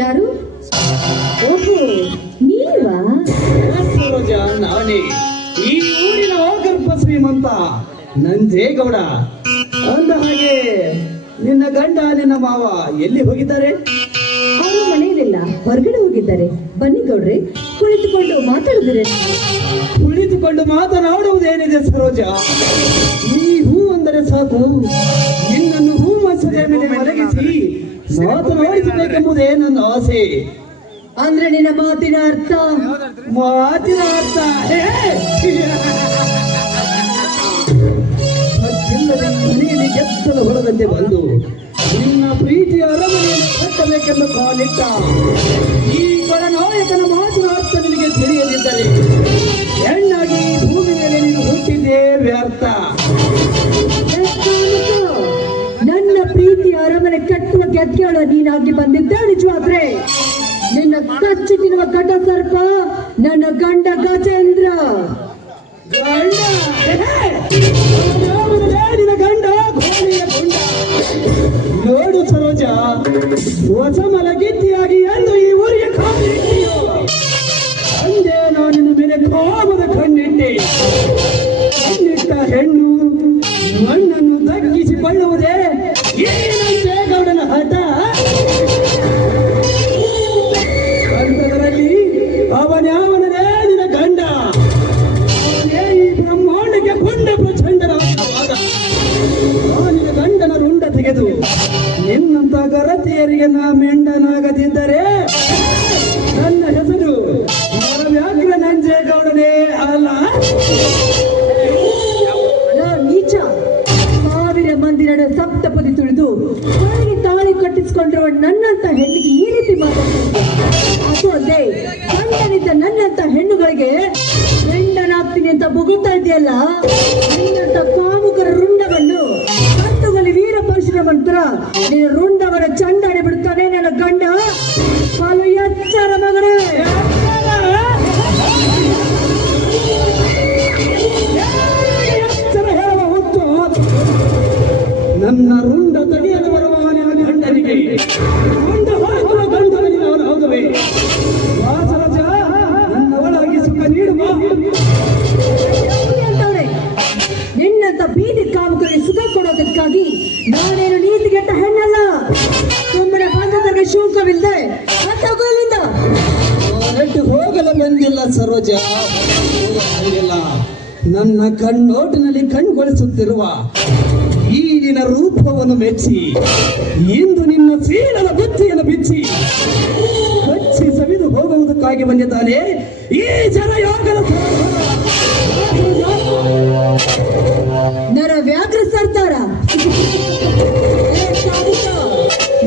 ಯಾರು? ಓಹೋ, ನೀವಾ? ಸರೋಜ, ನಾನೇ ಈ ಊರಿನ ಆಗರ್ಭ ಶ್ರೀಮಂತ ನಂಜೇಗೌಡ. ಅಂದ ಹಾಗೆ ನಿನ್ನ ಗಂಡ ನಿನ್ನ ಮಾವ ಎಲ್ಲಿ ಹೋಗಿದ್ದಾರೆ? ಅವರು ಮನೆಯಲ್ಲಿಲ್ಲ, ಹೊರಗಡೆ ಹೋಗಿದ್ದಾರೆ. ಬನ್ನಿ ಗೌಡ್ರೆ, ಕುಳಿತುಕೊಂಡು ಮಾತಾಡಿದ್ರೆ. ಕುಳಿತುಕೊಂಡು ಮಾತನಾಡುವುದೇನಿದೆ ಸರೋಜ? ನೀ ಹೂ ಅಂದರೆ ಸಾಕು, ನಿನ್ನನ್ನು ಹೂ ಮಸೂದೆ ಮೇಲೆ ಮಲಗಿಸಿ ಮಾತನಾಡಿಸಬೇಕೆಂಬುದೇ ನನ್ನ ಆಸೆ. ಅಂದ್ರೆ ನಿನ್ನ ಮಾತಿನ ಅರ್ಥ? ಮಾತಿನ ಅರ್ಥ ಸತ್ತಿಲ್ಲದೆ ಮನೆಯಲ್ಲಿ ಗೆದ್ದಲು ಹೊರದಂತೆ ಬಂದು ನಿನ್ನ ಪ್ರೀತಿಯ ಅರಮನೆಯನ್ನು ಕಟ್ಟಬೇಕೆಂದು ಕಾಲಿಟ್ಟ ಈ ಗಣನಾಯಕನ ಮಾತಿನ ಅರ್ಥ ನಿನಗೆ ತಿಳಿಯದಿದ್ದರೆ ಹೆಣ್ಣಾಗಿ ಭೂಮಿ ಮೇಲೆ ನೀನು ಹುಟ್ಟಿದ್ದೇ ವ್ಯರ್ಥ. ನನ್ನ ಪ್ರೀತಿಯ ಅರಮನೆ ಕಟ್ಟುವ ಗೆದ್ದೆಯೊಳ ನೀನಾಗಿ ಬಂದಿದ್ದ ನಿಜವಾದ್ರೆ ನಿನ್ನ ಕಚ್ಚಿ ತಿನ್ನುವ ಕಟ ಸರ್ಪ ನನ್ನ ಗಂಡ ಗಜೇಂದ್ರ. ಗಂಡ ಘೋಳಿಯ ಗುಂಡ. ನೋಡು ಸರೋಜ, ಹೊಸ ಮಲಗಿತ್ತಿಯಾಗಿ ಎಂದು ಈ ಊರಿಗೆ ಕಾಲಿಟ್ಟಿಯೋ ಅಂದೇ ನಾನು ನಿನ್ನ ಮೇಲೆ ಕೋಪದ ಕಣ್ಣಿಟ್ಟೆ. ಕಣ್ಣಿಟ್ಟ ಹೆಣ್ಣು ಮಣ್ಣನ್ನು ತಗ್ಗಿಸಿಕೊಳ್ಳುವುದೇ ಏನಂತೆ ಗೌಡನ ಹಠ. ಅಂಥದರಲ್ಲಿ ಅವನ್ಯಾವನೇ ನಿನ್ನ ಗಂಡ, ಅವನೇ ಈ ಬ್ರಹ್ಮಾಂಡಕ್ಕೆ ಕೊಂಡ ಪ್ರಚಂಡರಾದ ನಿನ್ನ ಗಂಡನ ರುಂಡ ತೆಗೆದು ನಿನ್ನಂತ ಗರತಿಯರಿಗೆ ನಾ ಮೆಂಡನಾಗದಿದ್ದರೆ ನನ್ನ ಹೆಸರು ವ್ಯಾಘ್ರ ನಂಜೇಗೌಡನೇ ಅಲ್ಲ. ನೀಚ, ಸಾವಿರ ಮಂದಿ ನಡೆ ಸಪ್ತಪದಿ ತುಳಿದು ತಾಳಿ ಕಟ್ಟಿಸಿಕೊಂಡಿರುವ ನನ್ನಂತ ಹೆಣ್ಣಿಗೆ ಈ ರೀತಿ ಮಾತಾಡ್ತೀನಿ. ಅದು ಅದೇ ಗಂಡನಿದ್ದ ನನ್ನಂತ ಹೆಣ್ಣುಗಳಿಗೆ ಗಂಡನಾಗ್ತೀನಿ ಅಂತ ಬೊಗುತ್ತಾ ಇದೆಯಲ್ಲ. ನಿನ್ನಂತ ಕಾಮುಕರ ರುಂಡವನ್ನು ಕಟ್ಟುಗಲಿ ವೀರ ಪರಶುರಾಮಂತರ ನಿನ್ನ ರುಂಡವರ ಚಂಡಾಡಿ ಬಿಡುತ್ತಾನೆ ನನ್ನ ಗಂಡ. ಕಾಲು ಎಚ್ಚರ ಮಗನೇ. ನನ್ನ ರುಂಡ ತೆಗೆಯಲು ಬರುವ ನಿನ್ನ ಗಂಡನಿಗೆ ರುಂಡ ಹಾಕುವ ಗಂಡನಿಗೆ ಅವನು ಹೌದವೇ? ವಾಸರಜ, ನನ್ನವಳಾಗಿ ಸುಖ ನೀಡುವ. ನಿನ್ನಂತ ಬೀದಿ ಕಾಮುಕರಿಗೆ ಸುಖ ಕೊಡೋದಕ್ಕಾಗಿ ನಾನೇನು ನೀತಿಗೆಟ್ಟ ಹೆಣ್ಣಲ್ಲ. ಸುಮ್ಮನೆ ಬಂದದಕ್ಕೆ ಶುಲ್ಕವಿಲ್ಲದೆ ತಗೋಲಿಂದ ಹೋಗಲು ಬಂದಿಲ್ಲ ಸರೋಜ, ಹೋಗಲ್ಲ. ನನ್ನ ಕಣ್ಣೋಟಿನಲ್ಲಿ ಕಣ್ಗೊಳಿಸುತ್ತಿರುವ ಈ ನಿನ್ನ ರೂಪವನ್ನು ಮೆಚ್ಚಿ ಇಂದು ನಿನ್ನ ಸೀಳದ ಬುತ್ತಿಯನ್ನು ಬಿಚ್ಚಿ ಹಚ್ಚಿ ಸವಿದು ಹೋಗುವುದಕ್ಕಾಗಿ ಬಂದಿದ್ದಾನೆ ಈ ಜನಯೋಗದ ನರ ವ್ಯಾಘ್ರ ಸರ್ದಾರ.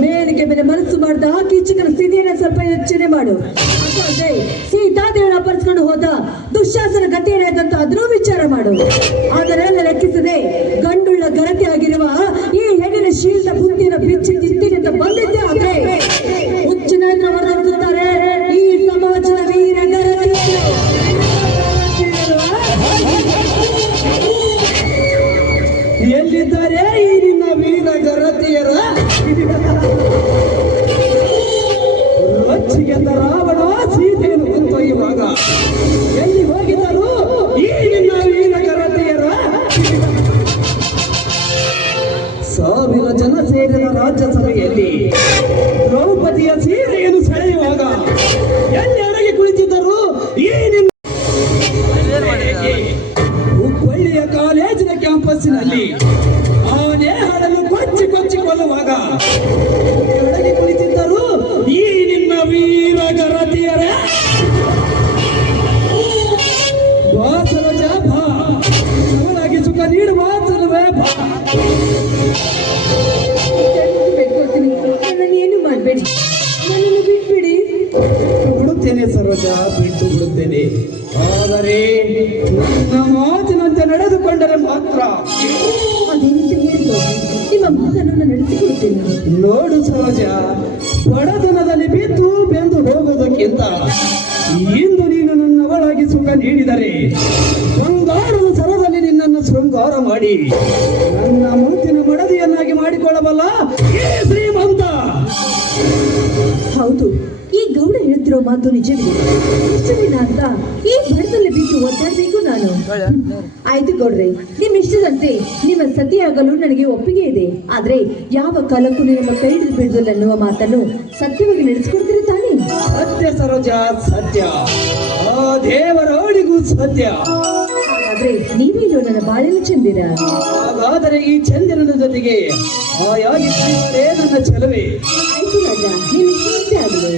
ಮೇಲಿಗೆ ಮೇಲೆ ಮನಸ್ಸು ಮಾಡಿದ ಆ ಕೀಚಕನ ಸ್ಥಿತಿಯನ್ನು ಸ್ವಲ್ಪ ಯೋಚನೆ ಮಾಡು. ಅದೇ ಸೀತಾದೇವಿಯನ್ನು ಅಪಹರಿಸಿಕೊಂಡು ಹೋದ ದುಶ್ಯಾಸನ ಗತಿಯೇನಾಯ್ತಂತ ಅದನ್ನು ವಿಚಾರ ಮಾಡು. ಅದನ್ನೆಲ್ಲ ಲೆಕ್ಕಿಸದೆ ಗಂಡುಳ್ಳ ಗರತಿ ಆಗಿರುವ ಈ ಹೆಣ್ಣಿನ ಶೀಲದ ಬುದ್ಧಿಯನ್ನು ಬಿಚ್ಚಿ ತಿಂತಿನಿಂದ ಬಂದಿದ್ದೆ. ಆದ್ರೆ ಹುಚ್ಚು ನಾಯಕರ ಹೊರದಂತಾರೆ ಈ ಸಮಾಜದ ವೀರ ಗರತಿ. ಎಲ್ಲಿದ್ದಾರೆ ಈ ನಿನ್ನ ವೀರ ಗರತಿಯರ? ರೊಚ್ಚಿಗೆದ್ದ ರಾವಣ ಸೀತೆಯನ್ನು ಕೊಂದೊಯ್ಯುವಾಗ ಎಲ್ಲಿ ಹೋಗಿದ್ದರು ಈ ನಿನ್ನ ವೀರ ಗರತಿಯರ? ಸಾವಿರ ಜನ ಸೇರಿದ ರಾಜ್ಯಸಭೆಯಲ್ಲಿ ದ್ರೌಪದಿಯ ಸೀರೆಯನ್ನು ಸೆಳೆಯುವಾಗ ಎಲ್ಲಿ ಅಡಗಿ ಕುಳಿತಿದ್ದರು ಈ ನಿನ್ನ? ಹುಬ್ಬಳ್ಳಿಯ ಕಾಲೇಜಿನ ಕ್ಯಾಂಪಸ್ಸಿನಲ್ಲಿ ಅವನೇ ಹಾಡಲು ಕೊಚ್ಚಿ ಕೊಚ್ಚಿ ಕೊಲ್ಲುವಾಗ ಅಡಗಿ ಕುಳಿತಿದ್ದರು ಈ ನಿನ್ನ ವೀರ ಗರತಿಯರೇ? ವಾಸರಜ ಭಾ, ಅವಳಾಗಿ ಸುಖ ನೀಡುವ ಸಲುವೆ ಭಾ. ನನ್ನನ್ನು ಏನು ಮಾಡಬೇಡಿ, ನನ್ನನ್ನು ಬಿಟ್ಬಿಡಿ. ಬಿಡುತ್ತೇನೆ ಸರೋಜ, ಬಿಟ್ಟು ಬಿಡುತ್ತೇನೆ. ಆದರೆ ನನ್ನ ಮಾತಿನಂತೆ ನಡೆದುಕೊಂಡರೆ ಮಾತ್ರ. ಅದೇನಂತ ಹೇಳಿದ್ರು ನಿಮ್ಮ ಮಾತನ್ನು ನಡೆಸಿಕೊಡುತ್ತೇನೆ. ನೋಡು ಸರೋಜ, ಬಡತನದಲ್ಲಿ ಬಿದ್ದು ಬೆಂದು ಹೋಗುವುದಕ್ಕಿಂತ ಇಂದು ನೀನು ನನ್ನವಳಾಗಿ ಸುಖ ನೀಡಿದರೆ ಬಂಗಾರದ ಸರದಲ್ಲಿ ನಿನ್ನನ್ನು ಶೃಂಗಾರ ಮಾಡಿ ನನ್ನ ಮುತ್ತಿನ ಮಡದಿಯನ್ನಾಗಿ ಮಾಡಿಕೊಳ್ಳಬಲ್ಲ ಈ ಶ್ರೀಮಂತ. ಹೌದು, ಈ ಗೌಡ ಹೇಳ್ತಿರೋ ಮಾತು ನಿಜವೇ. ಇಷ್ಟು ದಿನ ಅಂತ ಈ ಬಡದಲ್ಲಿ ಬಿದ್ದು ಒದ್ದಾಡ್ಬೇಕು ನಾನು. ಆಯ್ತು ಗೌಡ್ರೆ, ನಿಮ್ ಇಷ್ಟದಂತೆ ನಿಮ್ಮ ಸತಿಯಾಗಲು ನನಗೆ ಒಪ್ಪಿಗೆ ಇದೆ. ಆದ್ರೆ ಯಾವ ಕಾಲಕ್ಕೂ ನಿಮ್ಮ ಕೈ ಹಿಡಿದು ಬಿಡುದಿಲ್ಲ ಅನ್ನುವ ಮಾತನ್ನು ಸತ್ಯವಾಗಿ ನಡೆಸಿಕೊಡ್ತೀರಿ ತಾನೇ? ಸತ್ಯ ಸರೋಜ, ಸತ್ಯ. ಆ ದೇವರೋಡಿಗೂ ಸತ್ಯ. ಹಾಗಾದ್ರೆ ನೀವೇನು ನನ್ನ ಬಾಳೆಲ್ಲ ಚಂದಿರ? ಹಾಗಾದರೆ ಈ ಚಂದಿರನ ಜೊತೆಗೆ ಆಯಾಗಿ ನನ್ನ ಚೆಲುವೆ. ಆಯ್ತು ರಾಜ, ನಿನ್ನ ಇಷ್ಟೇ ಆಗಲಿ.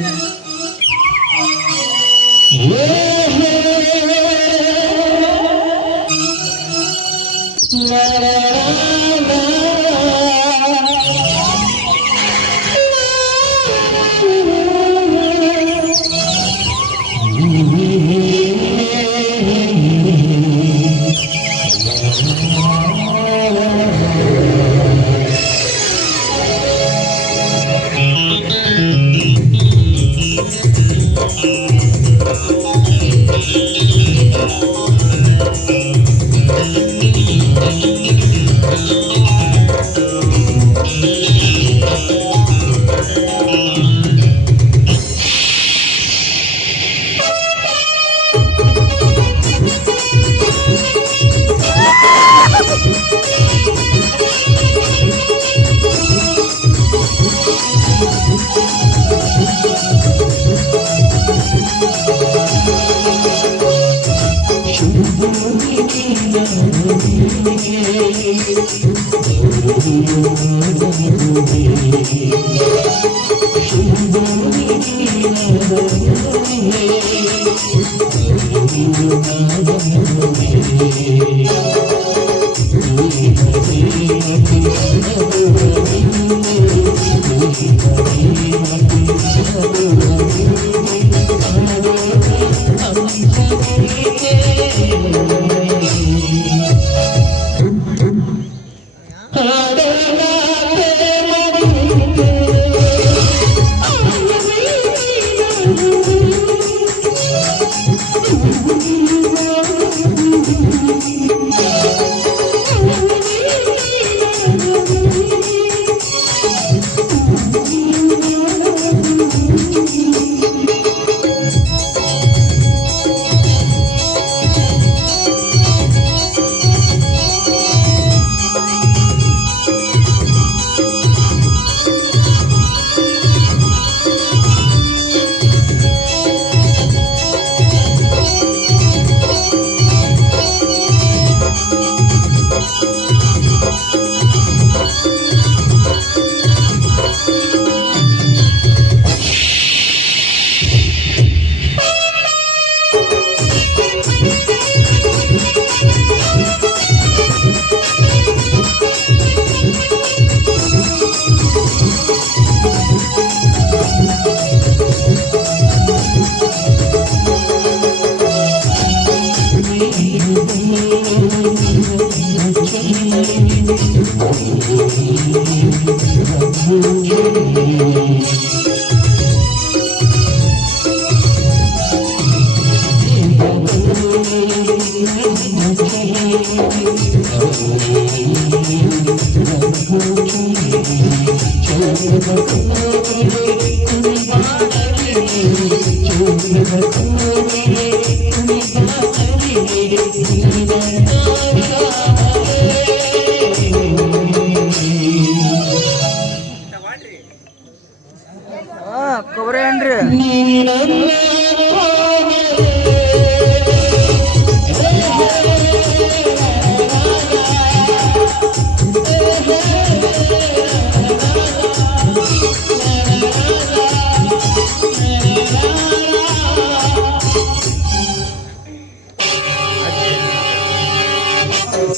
ಕೊಬ್ಬರಿ ಏನ್ರಿ?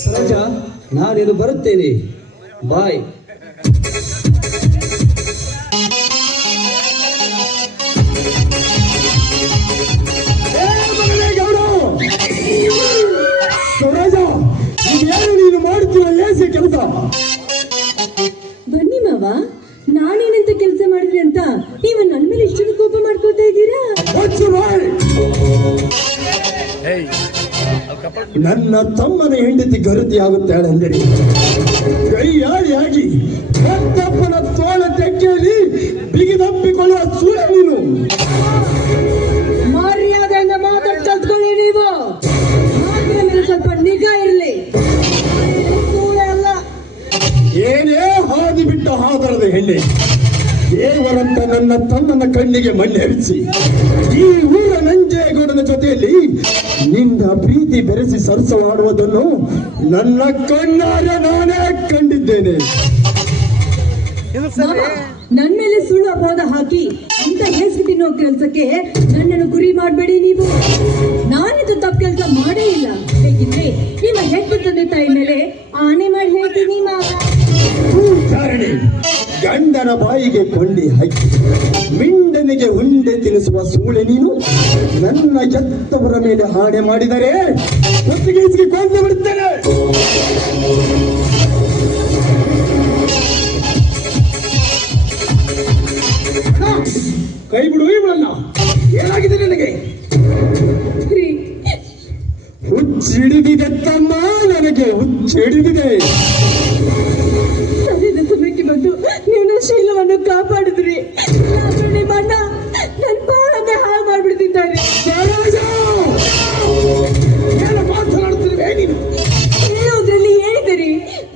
ಸರೋಜ, ನಾನಿನ್ನು ಬರುತ್ತೇನೆ. ಬಾಯ್. ಸರೋಜ, ಇದೇನು ನೀನು ಮಾಡುತ್ತಿರೋ ಏಸಿ ಕೆಲಸ? ಬನ್ನಿ ಮಾವ, ನಾನೇನಂತ ಕೆಲಸ ಮಾಡಿದ್ರಿ ಅಂತ ನೀವು ನನ್ನ ಮೇಲೆ ಇಷ್ಟೊಂದು ಕೋಪ ಮಾಡ್ಕೊತಾ ಇದ್ದೀರಾ? ನನ್ನ ತಮ್ಮನ ಹೆಂಡತಿ ಗರುತಿ ಆಗುತ್ತಾಳೆಂದರೆ ಕೈಯಾಳಿಯಾಗಿ ಮತ್ತಪ್ಪನ ತೋಳ ತೆಕ್ಕೆಯಲ್ಲಿ ಬಿಗಿದ ಒಪ್ಪಿಕೊಳ್ಳುವ ಸುಳ್ಳು ನೀನು. ಮರ್ಯಾದೆಯಿಂದ ಮಾತಾಡ್ ಕಲ್ತ್ಕೊಳ್ಳಿ ನೀವು. ಮಾತಿನ ಮೇಲೆ ಸ್ವಲ್ಪ ನಿಗಾ ಇರಲಿ. ಅಲ್ಲ ಏನೇ ಹಾದಿ ಬಿಟ್ಟ ಹಾದರದ ಹೆಣ್ಣೆ, ದೇವರಂತ ನನ್ನ ತನ್ನನ ಕಣ್ಣಿಗೆ ಮಣ್ಣೆರಿಸಿ ಈ ಊರ ನಂಜೇಗೌಡನ ಜೊತೆಯಲ್ಲಿ ನಿನ್ನ ಪ್ರೀತಿ ಬೆರೆಸಿ ಸರಸವಾಡುವುದನ್ನು ನನ್ನ ಕಣ್ಣಾರೆ ನಾನೇ ಕಂಡಿದ್ದೇನೆ. ಮಾವ, ನನ್ ಮೇಲೆ ಸುಳ್ಳು ಅಪವಾದ ಹಾಕಿ ಇಂಥ ಹೇಸಿಗೆ ತಿನ್ನೋ ಕೆಲಸಕ್ಕೆ ನನ್ನನ್ನು ಗುರಿ ಮಾಡಬೇಡಿ ನೀವು. ನಾನಿದು ತಪ್ಪು ಕೆಲಸ ಮಾಡೇ ಇಲ್ಲ. ಹೇಗಿದ್ರೆ ನಿಮ್ಮ ಹೆಣ್ಣು ತಂದೆ ತಾಯಿ ಮೇಲೆ ಆಣೆ ಮಾಡಿ ಹೇಳ್ತೀನಿ ಮಾವ. ಕಾರಣಿ ಗಂಡನ ಬಾಯಿಗೆ ಕೊಂಡಿ ಹಾಕಿ ಮಿಂಡನಿಗೆ ಉಂಡೆ ತಿನ್ನಿಸುವ ಸೂಳೆ ನೀನು ನನ್ನ ಎತ್ತವರ ಮೇಲೆ ಹಾಡೆ ಮಾಡಿದರೆ ಹೊತ್ತಿಗೆ ಕೊಂದು ಬಿಡುತ್ತೇನೆ. ಕೈ ಬಿಡು ಇವಳನ್ನ. ಏನಾಗಿದೆ ನನಗೆ? ಹುಚ್ಚಿಡಿದಿದೆ ತಮ್ಮ, ನನಗೆ ಹುಚ್ಚಿಡಿದಿದೆ. ಸರಿದ ಸಮಯಕ್ಕೆ ಬಂದು ನೀವು ನನ್ನ ಶೀಲವನ್ನು ಕಾಪಾಡಿದ್ರಿ. ನಿಮ್ಮ ಅಣ್ಣ ನನ್ನ ಬಾಳನ್ನೇ ಹಾಳು ಮಾಡ್ಬಿಡ್ತಿದ್ದಾರೆ. ಏನು ಮಾತನಾಡುತ್ತಿರುವೆ ನೀನು? ಹೇಳೋದ್ರಲ್ಲಿ ಹೇಳಿದಿರಿ.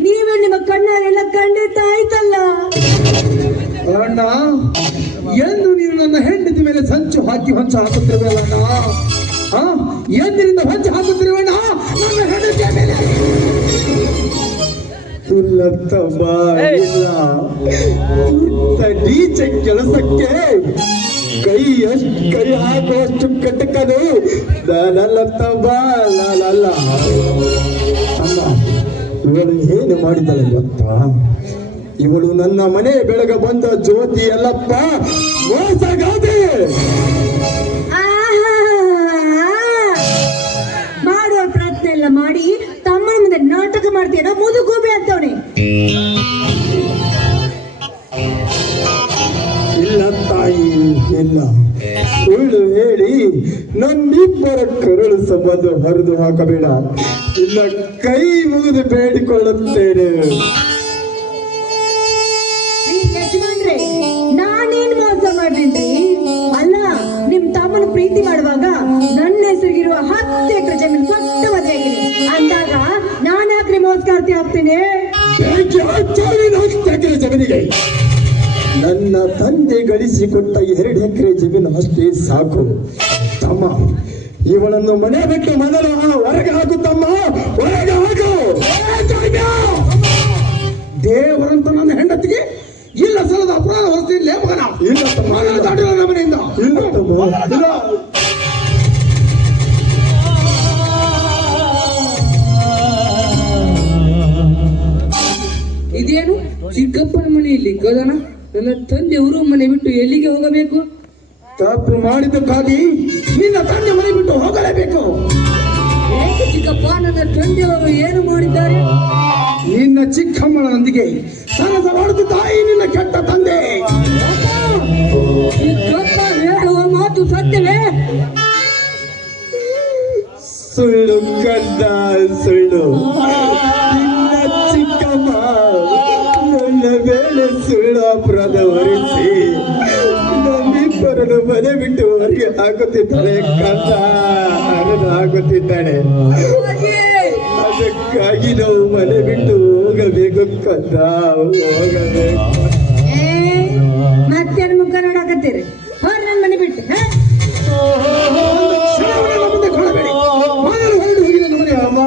ನೀವೇ ನಿಮ್ಮ ಕಣ್ಣಾರೆಲ್ಲ ಖಂಡಿತ ಆಯ್ತಲ್ಲ. ಅಣ್ಣ, ಎಂದು ನೀನು ನನ್ನ ಹೆಂಡತಿ ಮೇಲೆ ಸಂಚು ಹಾಕಿ ಹೊಂಚು ಹಾಕುತ್ತಿರುವಲ್ಲ? ಎಂದಿನಿಂದ ಹೊಂಚು ಹಾಕುತ್ತಿರುವಣ್ಣ ನನ್ನ ಹೆಂಡತಿಯ ಮೇಲೆ? ಇಲ್ಲ ತಮ್ಮ, ಇಲ್ಲ. ನೀಚ ಕೆಲಸಕ್ಕೆ ಕೈ ಹಾಕುವಷ್ಟು ಕಟಕನು ನಾನಲ್ಲ ತಮ್ಮ, ನಾನಲ್ಲ. ಅಮ್ಮ, ಇವಳು ಏನು ಮಾಡಿದಳೆ ಗೊತ್ತಾ? ಇವಳು ನನ್ನ ಮನೆ ಬೆಳಗ ಬಂದ ಜ್ಯೋತಿ ಅಲ್ಲಪ್ಪ, ಮೋಸಗಾದೆ. ಮಾಡುವ ಪ್ರಯತ್ನ ಎಲ್ಲ ಮಾಡಿ ತಮ್ಮನ ಮುಂದೆ ನಾಟಕ ಮಾಡ್ತೀರ. ಮುದುಗೂಬೆ ಅಂತವನೆ. ಇಲ್ಲ ತಾಯಿ, ಇಲ್ಲ. ಸುಳ್ಳು ಹೇಳಿ ನನ್ನಿಬ್ಬರ ಕರುಳು ಸಂಬಂಧ ಹರಿದು ಹಾಕಬೇಡ. ಇಲ್ಲ, ಕೈ ಮುಗಿದು ಬೇಡಿಕೊಳ್ಳುತ್ತೇನೆ. ಯಜಮಾನ್ರೆ, ನಾನೇನ್ ಮೋಸ ಮಾಡ್ತೀನಿ? ಅಲ್ಲ, ನಿಮ್ ತಮ್ಮನ ಪ್ರೀತಿ ಮಾಡುವಾಗ ನನ್ನ ಹೆಸರಿಗಿರುವ 10 ಎಕರೆ ಜಮೀನು ಕೊಟ್ಟು ಮದುವೆಯಾಗಿದೆ ಅಂದಾಗ ನಾನು ಯಾಕ್ರೆ ಮೋಸಗಾರ್ತಿ ಆಗ್ತೀನಿ? ಜಮೀನಿಗೆ ನನ್ನ ತಂದೆ ಗಳಿಸಿಕೊಟ್ಟ 2 ಎಕರೆ ಜಮೀನು ಅಷ್ಟೇ ಸಾಕು ತಮ್ಮ. ಇವಳನ್ನು ಮನೆ ಬಿಟ್ಟು ಮೊದಲು ಹೊರಗೆ ಹಾಕು ತಮ್ಮ, ಹೊರಗೆ ಹಾಕು. ದೇವರಂತ ನನ್ನ ಹೆಂಡತಿಗೆ ಇಲ್ಲ ಸಲದ ಅಪರಾಧ ಹೊರತಿಲ್ಲ ಮಗನ. ಇಲ್ಲ ತಮ್ಮ, ದಾಟಿಲ್ಲ ನಮ್ಮ ಮನೆಯಿಂದ. ಇಲ್ಲ ತಮ್ಮ, ಇಲ್ಲ. ಇದೇನು ಚಿಕ್ಕಪ್ಪನ ಮನೆಯಲ್ಲಿ ಗದನ? ನನ್ನ ತಂದೆಯವರು ಮನೆ ಬಿಟ್ಟು ಎಲ್ಲಿಗೆ ಹೋಗಬೇಕು? ತಪ್ಪು ಮಾಡಿದ್ದಕ್ಕಾಗಿ ನಿನ್ನ ತಂದೆ ಮನೆ ಬಿಟ್ಟು ಹೋಗಲೇಬೇಕು. ಏಕೆ ಚಿಕ್ಕಪ್ಪ, ನನ್ನ ತಂದೆಯವರು ಏನು ಮಾಡಿದ್ದಾರೆ? ನಿನ್ನ ಚಿಕ್ಕಮ್ಮನೊಂದಿಗೆ ಸರಸ ಮಾಡುತ್ತಿದ್ದಾಯಿ ನಿನ್ನ ಕೆಟ್ಟ ತಂದೆ. ಚಿಕ್ಕಪ್ಪ ಹೇಳುವ ಮಾತು ಸತ್ಯವೇ? ಸುಳ್ಳು ಕಂದ, ಸುಳ್ಳು. ನಿನ್ನ ಚಿಕ್ಕಮ್ಮ ನನ್ನ ಮೇಲೆ ಸುಳ್ಳು ಅಪರಾಧ ಹೊರಿಸಿ ನಮ್ಮಿಬ್ಬರನ್ನು ಮನೆ ಬಿಟ್ಟು ಹೊರಗೆ ಹಾಕುತ್ತಿದ್ದಾಳೆ ಕಂದ, ಅದನ್ನು ಹಾಕುತ್ತಿದ್ದಾಳೆ. ಅದಕ್ಕಾಗಿ ನಾವು ಮನೆ ಬಿಟ್ಟು ಹೋಗಬೇಕು ಕಂದ, ಹೋಗಬೇಕು. ಮತ್ತೇನು ಮುಖ ನೋಡಕತ್ತೀರಿ? ಹೊರ ನನ್ನ ಮನೆ ಬಿಟ್ಟು. ಮುಂದೆ ಕೊಡಬೇಡಿ, ಮೊದಲು ಹೊರಡು ಹೋಗಿ ನನ್ನ ಮನೆ. ಅಮ್ಮ,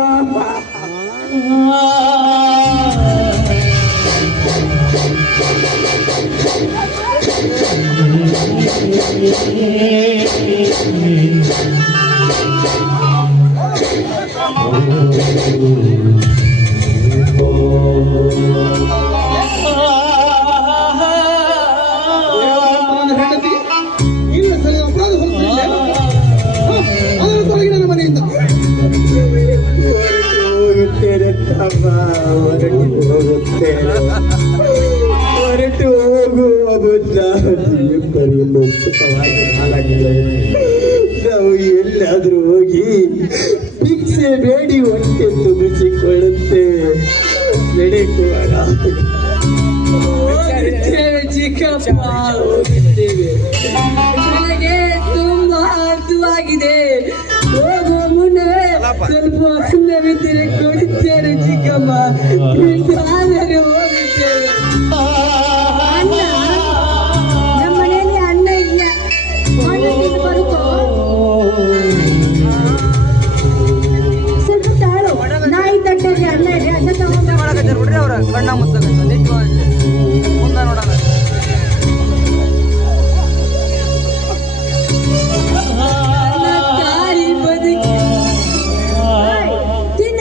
ಇಲ್ಲ ಸಲ ಅಪರಾಧ ಹೊರತಿಲ್ಲ, ಅದನ್ನು ತೊಲಗಿ ನನ್ನ ಮನೆಯಿಂದ. ಹೋಗುತ್ತೇನೆ ತಮ್ಮ, ಹೊರಟು ಹೋಗುತ್ತೇನೆ. ಹೊರಟು ಹೋಗುವ ಮುನ್ನ ಇಬ್ಬರಿಗೂ ಸುಖವಾಗಿ ಹಾಳಾಗಿದೆ. ನಾವು ಎಲ್ಲಾದ್ರೂ ಹೋಗಿ ಭಿಕ್ಷೆ ಬೇಡಿ ಹೊಟ್ಟೆ ತುಂಬಿಸಿಕೊಳ್ಳುತ್ತೇವೆ. ನಡೆಯುವಾಗ ಚಿಕ್ಕಪ್ಪ ಹೋಗಿದ್ದೇವೆ. ಕಣ್ಣ ಮುಚ್ಚಕತ್ತ ನಿಜವಾಗ್ಲಿ ಮುಂದೆ ನೋಡೋಣ. ತಾಯಿ ಬದುಕಿ ತಿನ್ನ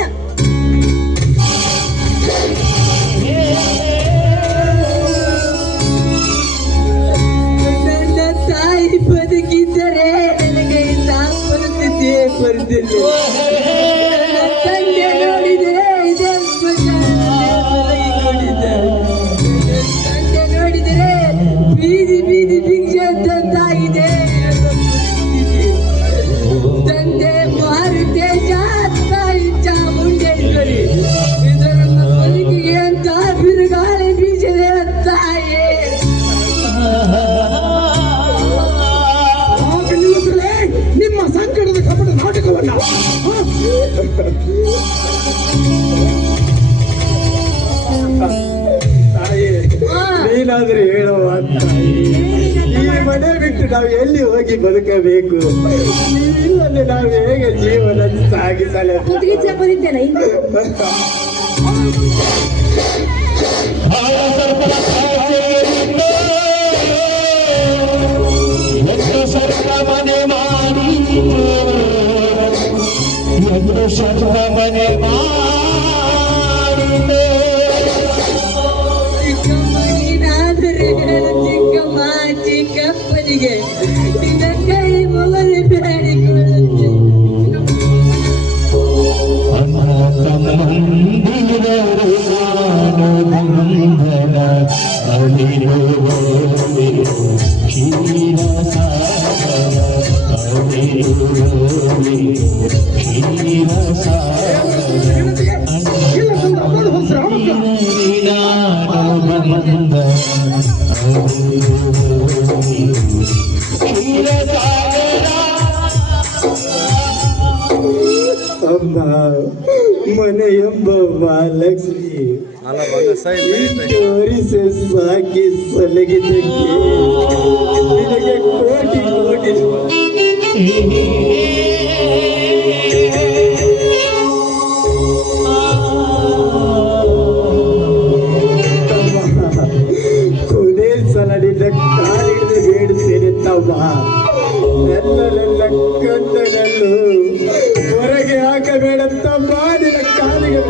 ನನ್ನ ತಾಯಿ ಬದುಕಿದ್ದರೆ ನನಗೆ ಬರ್ತಿದ್ದೆ ತಂದೆ ನೋಡಿದೆ ಇದೇ ತಂದೆ ನೋಡಿದರೆ ಬೀದಿ ಬೀದಿ ಭಿಕ್ಷೆ ತಂದಾಗಿದೆ. ತಂದೆ ಮಾರುತೇಶ ತಾಯಿ ಚಾಮುಂಡೇಶ್ವರಿ ಇದು ನಮ್ಮ ಬದುಕಿಗೆ ಅಂತ ಬಿರುಗಾಳಿ ಬೀಸಿದೆ ತಾಯಿ. ನಿಮ್ಮ ಸಂಕಟದ ಕಪಟ ನಾಟಕವನ್ನ ತಾಯಿ ನೀನಾದ್ರೂ ಹೇಳುವ ತಾಯಿ, ಈ ಮನೆ ಬಿಟ್ಟು ನಾವು ಎಲ್ಲಿ ಹೋಗಿ ಬದುಕಬೇಕು? ಇಲ್ಲದೆ ನಾವು ಹೇಗೆ ಜೀವನ ಸಾಗಿಸಲೇ? ಮುದುಗಿಚ್ಚ ಬಂದಿದ್ದೇನೆ ಮನೆ ಮಾಡಿ ಮನೆ ಮಾಡಿ ಚಿಕ್ಕಮ್ಮನಾದರೆ ಚಿಕ್ಕಮ್ಮ ಚಿಕ್ಕಪ್ಪನಿಗೆ ನಿನ್ನ ಕೈ ಮೊಗಲು ಬೇಡಿಕೊಳ್ಳುತ್ತೆ. ಅಮ್ಮ ಮನೆ ಎಂಬ ಮಹಾಲಕ್ಷ್ಮಿ ತೋರಿಸಿ ಸಾಕಿ ಸಲಗಿದ್ದಕ್ಕೆ ನಿನಗೆ ಕೋಟಿ ಕೋಟಿ ಕೊನೆ ಸಲ ನಿನ್ನ ಕಾಲಿಡಿದು ಬೇಡುತ್ತೇನೆ ತಮ್ಮ. ಎಲ್ಲ ಕಂದನಲ್ಲೂ ಹೊರಗೆ ಹಾಕಬೇಡ ತಮ್ಮ ನಿನ್ನ ಕಾಲಿಗೆ.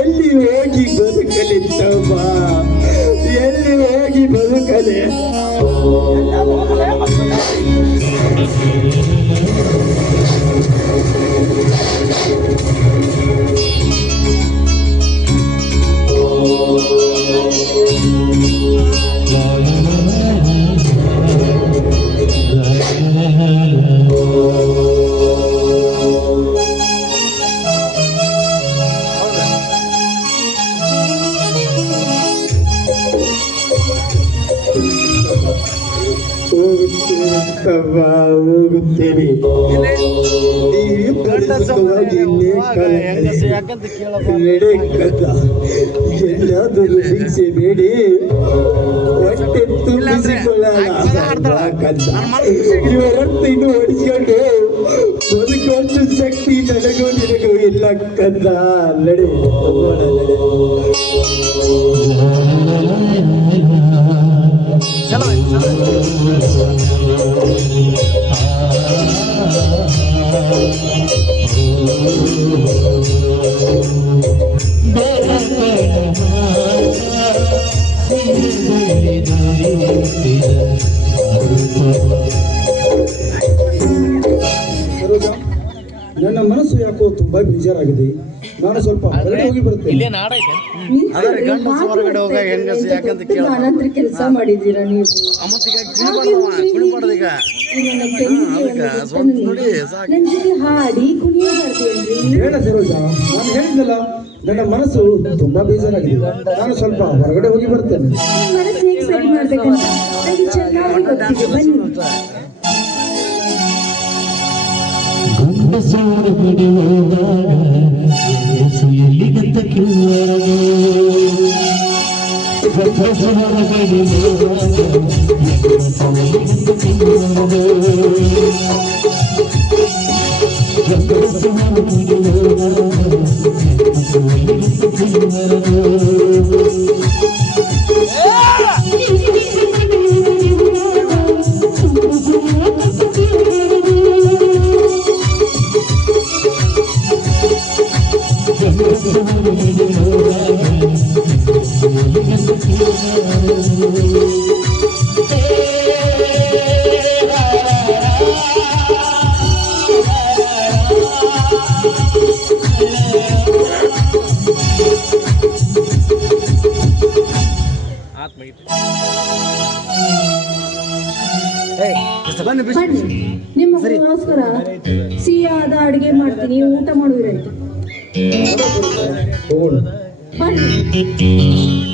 ಎಲ್ಲಿ ಹೋಗಿ ಬದುಕಲಿ ತಮ್ಮ, ಎಲ್ಲಿ ಹೋಗಿ ಬದುಕಲಿ? ಹೋಗುತ್ತೇನೆ ತಮ್ಮ, ಹೋಗುತ್ತೇನೆ. ಎಲ್ಲಾದರೂ ಶಿಕ್ಷೆ ಬೇಡಿ ಹೊಟ್ಟೆ ತುಂಬಿಸಿಕೊಳ್ಳೋಣ. ಇವರತ್ತ ಇನ್ನು ಹೊಡಿಸ್ಕೊಂಡು ಬದುಕುವಷ್ಟು ಶಕ್ತಿ ನನಗೂ ನಿನಗೂ ಇಲ್ಲ ಕಂದ. ನಡೆ ಹೋಗೋಣ, ನಡೆ. ನನ್ನ ಮನಸ್ಸು ಯಾಕೋ ತುಂಬಾ ಬೇಜಾರಾಗಿದೆ. ನಾನು ಸ್ವಲ್ಪ ಹೊರಗಡೆ ಹೋಗಿ ಬರುತ್ತೇನೆ. ನಾನಂತರ ಕೆಲಸ ಮಾಡಿದ್ದೀರಾ ನೀವು? ನನ್ನ ಜೊತೆ ಹಾಡಿ ಕುಣಿಯಬಾರ್ದೇನ್ರಿ? ಬೇಡ ಸರೋಜ, ನಾನು ಹೇಳಿದ್ನಲ್ಲ ನನ್ನ ಮನಸ್ಸು ತುಂಬಾ ಬೇಜಾರಾಗಿದೆ. ನಾನು ಸ್ವಲ್ಪ ಹೊರಗಡೆ ಹೋಗಿ ಬರ್ತೇನೆ. ಮನಸ್ಸು ಹೇಗೆ ಸರಿ ಮಾಡ್ಬೇಕಂತ ನನಗೆ ಚೆನ್ನಾಗಿ ಗೊತ್ತಿದೆ. ಬನ್ನಿ. ಗಂಡಸೂರು ಬಿಡುವಾಗ ಎಲ್ಲಿಗಂತ ಕೇಳುವಾಗ ಗಂಡಸೂರು ಬಿಡುವಾಗ ಬನ್ನಿ, ನಿಮಗೋಸ್ಕರ ಸಿಹಿಯಾದ ಅಡಿಗೆ ಮಾಡ್ತೀನಿ, ಊಟ ಮಾಡುವಿರಂತೆ. ಬನ್ನಿ.